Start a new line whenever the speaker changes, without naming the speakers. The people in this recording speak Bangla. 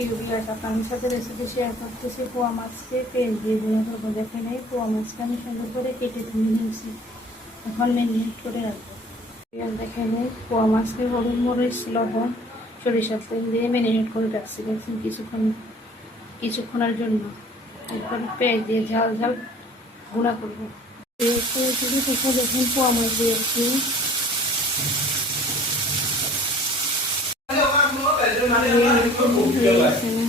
পিউরিয়া আপনাদের সাথে রেসিপি শেয়ার করতেছি, পোয়া মাছকে তেল দিয়ে গুঁড়ো করব। দেখে নেই, পোয়া মাছকে আমি সুন্দর করে কেটে ধুয়ে নিয়েছি। এখন মেরিনেট করে রাখব। এবার দেখে নেই, পোয়া মাছকে হলুদ মরিচ, লবণ, সরিষার তেল দিয়ে মেরিনেট করে রাখছি দেখছেন কিছুক্ষণ, কিছুক্ষণের জন্য। এরপর পেঁয়াজ দিয়ে ঝাল ঝাল গুঁড়া করব। দেখুন পোয়া মাছ দিয়েছি। 他的